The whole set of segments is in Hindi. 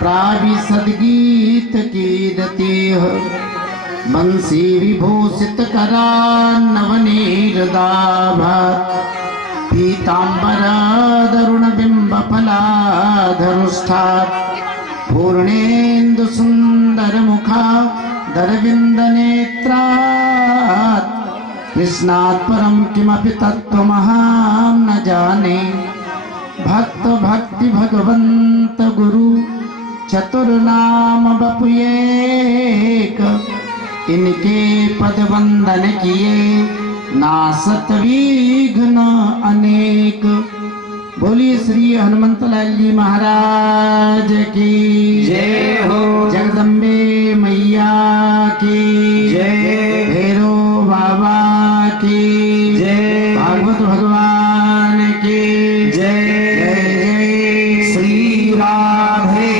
प्राविशद्गीत कीर्ति बंसी विभूषित करा नवनीरदाभा पीतांबर दरुण बिंब फलाधरुष्ठा पूर्णेन्दु सुंदर मुखा दरविंद नेत्रात् कृष्णात् परम किमपि तत्त्वमहं न जाने भक्त भक्ति भगवंत गुरु चतुर्नाम बपुएक इनके पद वंदन किए नासत विघ्न अनेक। बोलिए श्री हनुमंत लाल जी महाराज की जय हो। जगदम्बे मैया की जय। भैरो बाबा की जय। भागवत भगवान की जय। श्री राधे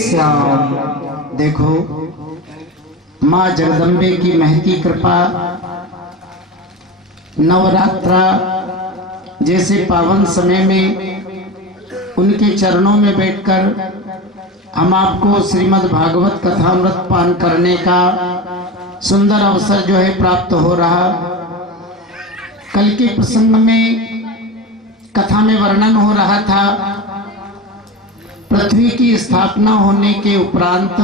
श्याम। देखो माँ जगदम्बे की महती कृपा, नवरात्रा जैसे पावन समय में उनके चरणों में बैठकर हम आपको श्रीमद् भागवत कथामृत पान करने का सुंदर अवसर जो है प्राप्त हो रहा। कल के प्रसंग में कथा में वर्णन हो रहा था पृथ्वी की स्थापना होने के उपरांत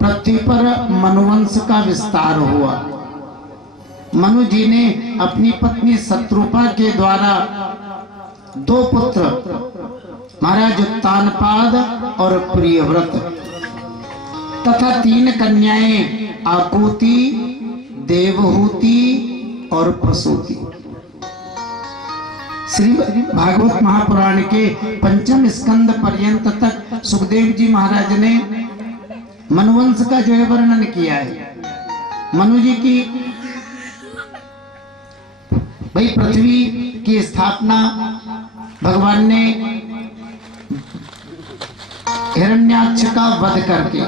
पृथ्वी पर मनुवंश का विस्तार हुआ। मनु जी ने अपनी पत्नी शत्रुपा के द्वारा दो पुत्र महाराज उत्तानपाद और प्रियव्रत तथा 3 कन्याएं आकुति, देवहूति और प्रसूति। श्री भागवत महापुराण के 5म स्कंद पर्यंत तक सुखदेव जी महाराज ने मनुवंश का जो है वर्णन किया है। मनु जी की भाई पृथ्वी की स्थापना भगवान ने हिरण्याक्ष का वध करके।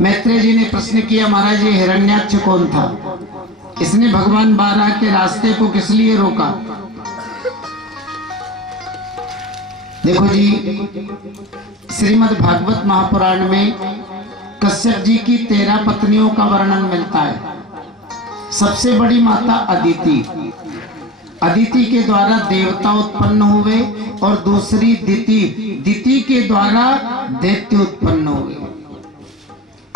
मैत्रेय जी ने प्रश्न किया महाराज ये हिरण्याक्ष कौन था? इसने भगवान बारह के रास्ते को किस लिए रोका? देखो जी श्रीमद् भागवत महापुराण में कश्यप जी की 13 पत्नियों का वर्णन मिलता है। सबसे बड़ी माता अदिति, अदिति के द्वारा देवता उत्पन्न हुए और दूसरी दिति, दिति के द्वारा दैत्य उत्पन्न हुए।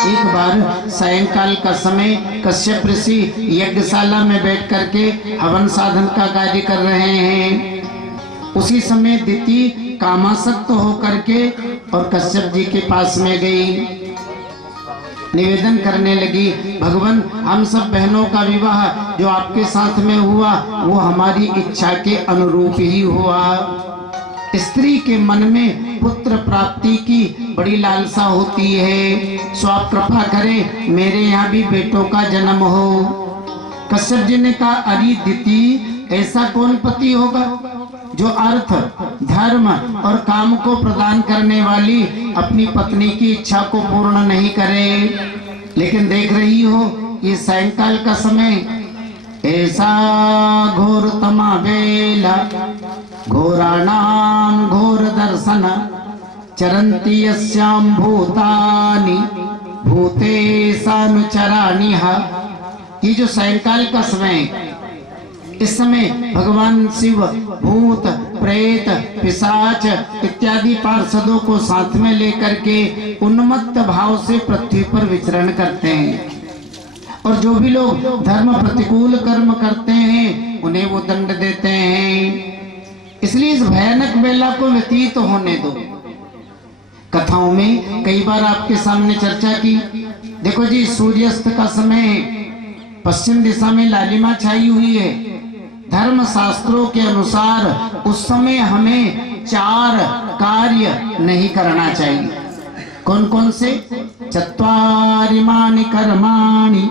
एक बार सायंकाल का समय कश्यप ऋषि यज्ञशाला में बैठ करके हवन साधन का कार्य कर रहे हैं। उसी समय दिति कामासक्त होकर के और कश्यप जी के पास में गई, निवेदन करने लगी, भगवान हम सब बहनों का विवाह जो आपके साथ में हुआ वो हमारी इच्छा के अनुरूप ही हुआ। स्त्री के मन में पुत्र प्राप्ति की बड़ी लालसा होती है, सो आप कृपा करें मेरे यहाँ भी बेटों का जन्म हो। कश्यप जी ने कहा अरे दिति ऐसा कौन पति होगा जो अर्थ, धर्म और काम को प्रदान करने वाली अपनी पत्नी की इच्छा को पूर्ण नहीं करे। लेकिन देख रही हो ये सायंकाल का समय, ऐसा घोर तमा बेला घोराणाम घोर दर्शन चरंती यस्याम भूतानि भूतेशानुचराणिहा। ये जो सायंकाल का समय, इस समय भगवान शिव भूत प्रेत पिशाच इत्यादि पार्षदों को साथ में लेकर के उन्मत्त भाव से पृथ्वी पर विचरण करते हैं और जो भी लोग धर्म प्रतिकूल कर्म करते हैं उन्हें वो दंड देते हैं। इसलिए इस भयानक बेला को व्यतीत होने दो। कथाओं में कई बार आपके सामने चर्चा की। देखो जी सूर्यास्त का समय, पश्चिम दिशा में लालिमा छाई हुई है। धर्म शास्त्रों के अनुसार उस समय हमें 4 कार्य नहीं करना चाहिए। कौन कौन से? चत्वारिमानि कर्माणि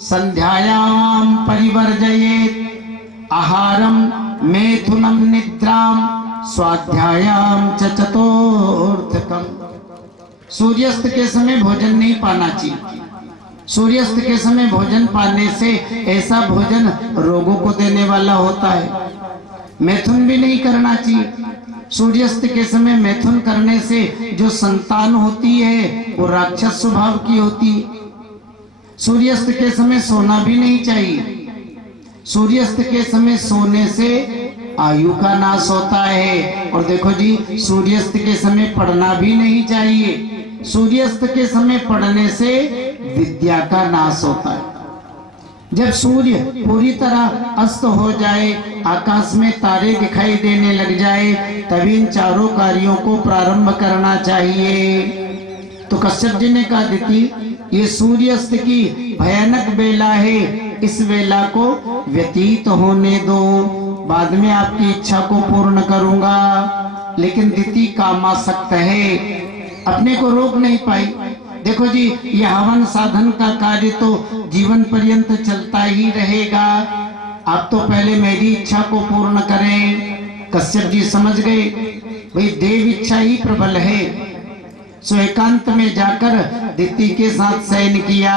संध्यायां परिवर्जयेत्, आहारम मैथुनम निद्राम स्वाध्यायाम च चतुर्थकम। सूर्यास्त के समय भोजन नहीं पाना चाहिए। सूर्यास्त के समय भोजन पाने से ऐसा भोजन रोगों को देने वाला होता है। मैथुन भी नहीं करना चाहिए। सूर्यास्त के समय मैथुन करने से जो संतान होती है वो राक्षस स्वभाव की होती है। सूर्यास्त के समय सोना भी नहीं चाहिए। सूर्यास्त के समय सोने से आयु का नाश होता है। और देखो जी, सूर्यास्त के समय पढ़ना भी नहीं चाहिए। सूर्यास्त के समय पढ़ने से विद्या का नाश होता है। जब सूर्य पूरी तरह अस्त हो जाए, आकाश में तारे दिखाई देने लग जाए, तभी इन चारों कार्यों को प्रारंभ करना चाहिए। तो कश्यप जी ने कहा, दीदी ये सूर्यास्त की भयानक बेला है, इस वेला को व्यतीत होने दो, बाद में आपकी इच्छा को पूर्ण करूंगा। लेकिन दीदी कामासक्त है, अपने को रोक नहीं पाई। देखो जी, ये हवन साधन का कार्य तो जीवन पर्यंत चलता ही रहेगा। आप तो पहले मेरी इच्छा को पूर्ण करें। कश्यप जी समझ गए, भाई देव इच्छा ही प्रबल है। सो एकांत में जाकर दिति के साथ शयन किया।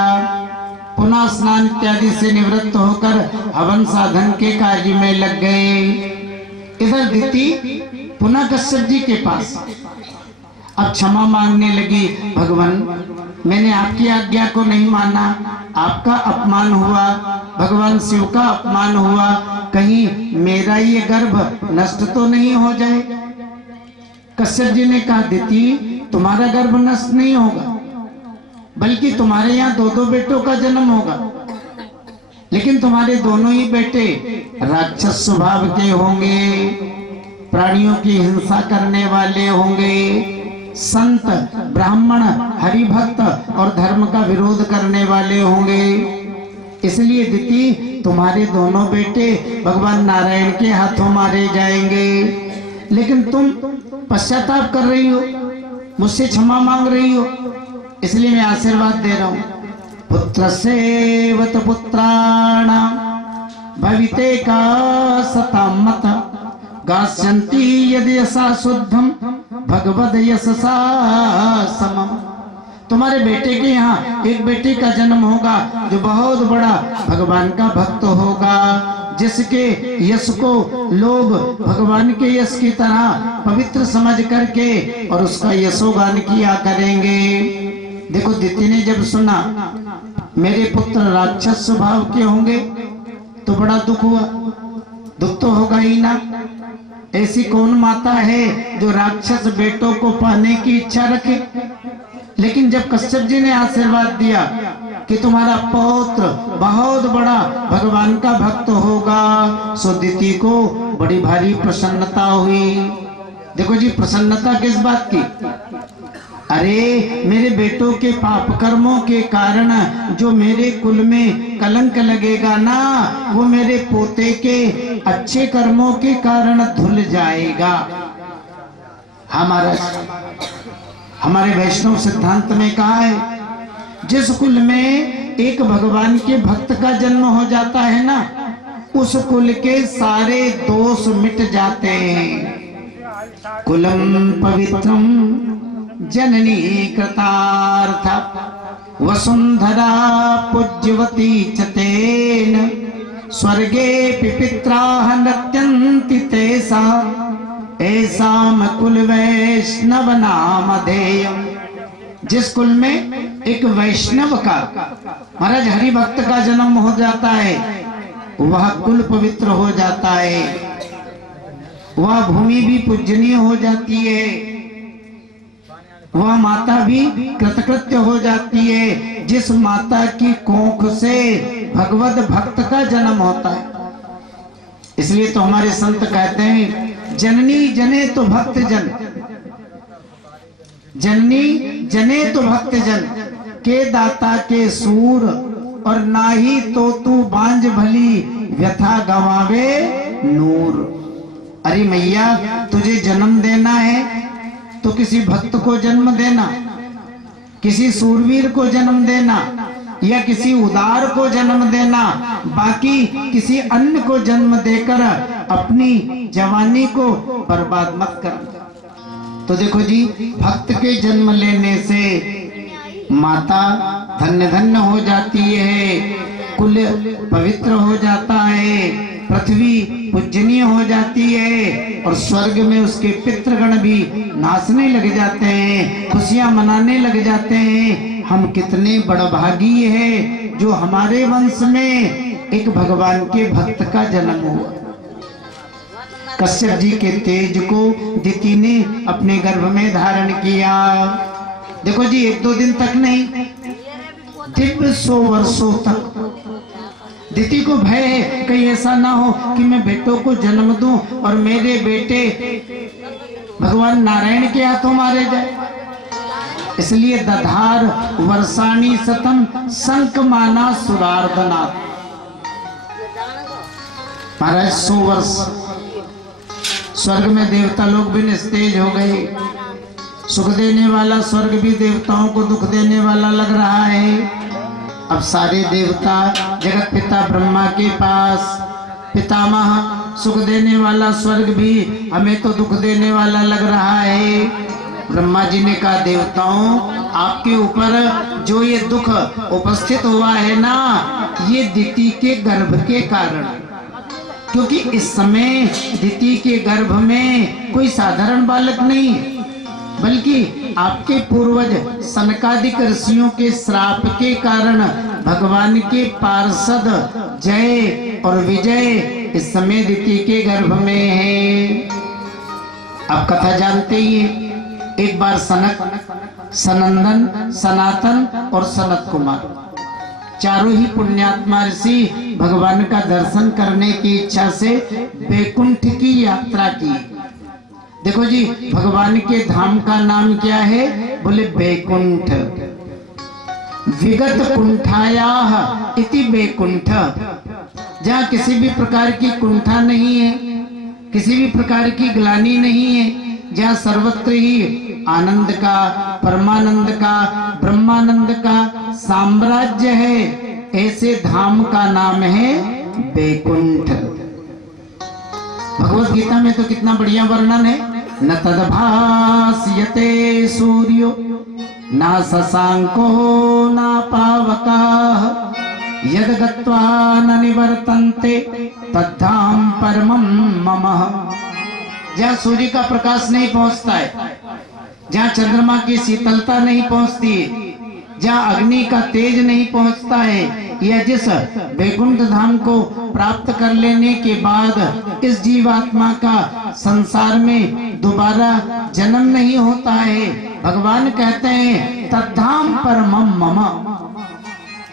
पुनः स्नान इत्यादि से निवृत्त होकर हवन साधन के कार्य में लग गए। इधर दिति पुनः कश्यप जी के पास अब क्षमा मांगने लगी। भगवान, मैंने आपकी आज्ञा को नहीं माना, आपका अपमान हुआ, भगवान शिव का अपमान हुआ, कहीं मेरा ये गर्भ नष्ट तो नहीं हो जाए। कश्यप जी ने कहा, दिति तुम्हारा गर्भ नष्ट नहीं होगा, बल्कि तुम्हारे यहाँ दो दो बेटों का जन्म होगा। लेकिन तुम्हारे दोनों ही बेटे राक्षस स्वभाव के होंगे, प्राणियों की हिंसा करने वाले होंगे, संत ब्राह्मण हरिभक्त और धर्म का विरोध करने वाले होंगे। इसलिए दिति तुम्हारे दोनों बेटे भगवान नारायण के हाथों मारे जाएंगे। लेकिन तुम पश्चाताप कर रही हो, मुझसे क्षमा मांग रही हो, इसलिए मैं आशीर्वाद दे रहा हूँ। पुत्र सेवत पुत्राणां भविते का सतामत गास्यन्ति यदि यसा शुद्धम भगवद यशसा समम। तुम्हारे बेटे के यहाँ एक बेटे का जन्म होगा जो बहुत बड़ा भगवान का भक्त होगा, जिसके यश को लोग भगवान के यश की तरह पवित्र समझ करके और उसका यशोगान किया करेंगे। देखो, दिति ने जब सुना मेरे पुत्र राक्षस स्वभाव के होंगे तो बड़ा दुख हुआ। दुख तो होगा ही ना, ऐसी कौन माता है जो राक्षस बेटों को पाने की इच्छा रखे। लेकिन जब कश्यप जी ने आशीर्वाद दिया कि तुम्हारा पौत्र बहुत बड़ा भगवान का भक्त होगा, सो दिति को बड़ी भारी प्रसन्नता हुई। देखो जी, प्रसन्नता किस बात की? अरे मेरे बेटों के पाप कर्मों के कारण जो मेरे कुल में कलंक लगेगा ना, वो मेरे पोते के अच्छे कर्मों के कारण धुल जाएगा। हमारे वैष्णव सिद्धांत में कहा है, जिस कुल में एक भगवान के भक्त का जन्म हो जाता है ना, उस कुल के सारे दोष मिट जाते हैं। कुलम पवित्रम जननी कृतार्थ वसुंधरा पूज्यवती च तेन स्वर्गे पिपित्राः नत्यन्ति तेषा ऐसाम कुल वैष्णव नामधेयम्। जिस कुल में एक वैष्णव का, महाराज हरि भक्त का जन्म हो जाता है, वह कुल पवित्र हो जाता है, वह भूमि भी पूजनीय हो जाती है, वह माता भी कृतकृत्य हो जाती है, जिस माता की कोख से भगवत भक्त का जन्म होता है। इसलिए तो हमारे संत कहते हैं, जननी जने तो भक्त जन, जननी जने तो भक्त जन के दाता के सूर, और नाही तो तू बांझ भली व्यथा गवावे नूर। अरे मैया, तुझे जन्म देना है तो किसी भक्त को जन्म देना, किसी सूरवीर को जन्म देना, या किसी उदार को जन्म देना, बाकी किसी अन्य को जन्म देकर अपनी जवानी को बर्बाद मत कर। तो देखो जी, भक्त के जन्म लेने से माता धन्य धन्य हो जाती है, कुल पवित्र हो जाता है, पृथ्वी पूजनीय हो जाती है और स्वर्ग में उसके पितृगण भी नाचने लग जाते हैं, खुशियां मनाने लग जाते हैं। हम कितने बड़भागी हैं जो हमारे वंश में एक भगवान के भक्त का जन्म हुआ। कश्यप जी के तेज को दिति ने अपने गर्भ में धारण किया। देखो जी, 1-2 दिन तक नहीं, दिव्य 100 वर्षों तक दिति को भय है कहीं ऐसा ना हो कि मैं बेटों को जन्म दूं और मेरे बेटे भगवान नारायण के हाथों मारे जाए। इसलिए दधार वर्षाणी सतम संक माना सुरार्दना। महाराज 100 वर्ष स्वर्ग में देवता लोग भी निस्तेज हो गए। सुख देने वाला स्वर्ग भी देवताओं को दुख देने वाला लग रहा है। अब सारे देवता जगत पिता ब्रह्मा के पास, पितामह सुख देने वाला स्वर्ग भी हमें तो दुख देने वाला लग रहा है। ब्रह्मा जी ने कहा, देवताओं आपके ऊपर जो ये दुख उपस्थित हुआ है ना, ये दिति के गर्भ के कारण, क्योंकि इस समय दिति के गर्भ में कोई साधारण बालक नहीं, बल्कि आपके पूर्वज सनकादिक ऋषियों के श्राप के कारण भगवान के पार्षद जय और विजय इस समय दिति के गर्भ में है। आप कथा जानते ही हैं। एक बार सनक, सनंदन, सनातन और सनत कुमार चारों ही पुण्यात्मा ऋषि भगवान का दर्शन करने की इच्छा से बैकुंठ की यात्रा की। देखो जी, भगवान के धाम का नाम क्या है? बोले बैकुंठ। विगत कुंठायाः इति बैकुंठ, जहाँ किसी भी प्रकार की कुंठा नहीं है, किसी भी प्रकार की ग्लानि नहीं है, जहाँ सर्वत्र ही आनंद का, परमानंद का, ब्रह्मानंद का साम्राज्य है, ऐसे धाम का नाम है बैकुंठ। भगवत गीता में तो कितना बढ़िया वर्णन है। न तद्भास्यते सूर्यो न शशांको न पावकाः यद गत्वा न निवर्तन्ते तद्धाम परमं मम। जहाँ सूर्य का प्रकाश नहीं पहुंचता है, जहाँ चंद्रमा की शीतलता नहीं पहुंचती है, जहाँ अग्नि का तेज नहीं पहुंचता है, या जिस बैकुंठ धाम को प्राप्त कर लेने के बाद इस जीवात्मा का संसार में दोबारा जन्म नहीं होता है, भगवान कहते हैं तद्धाम परमं मम,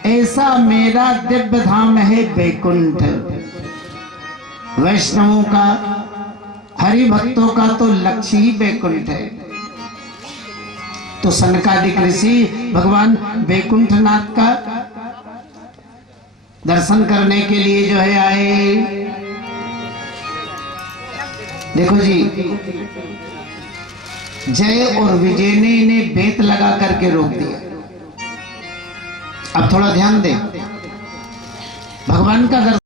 ऐसा मेरा दिव्य धाम है बैकुंठ। वैष्णवों का, हरि भक्तों का तो लक्ष्य ही बैकुंठ है। तो सनकादिक ऋषि भगवान बैकुंठनाथ का दर्शन करने के लिए जो है आए। देखो जी, जय और विजय ने इन्हें बेत लगा करके रोक दिया। अब थोड़ा ध्यान दें, भगवान का दर्शन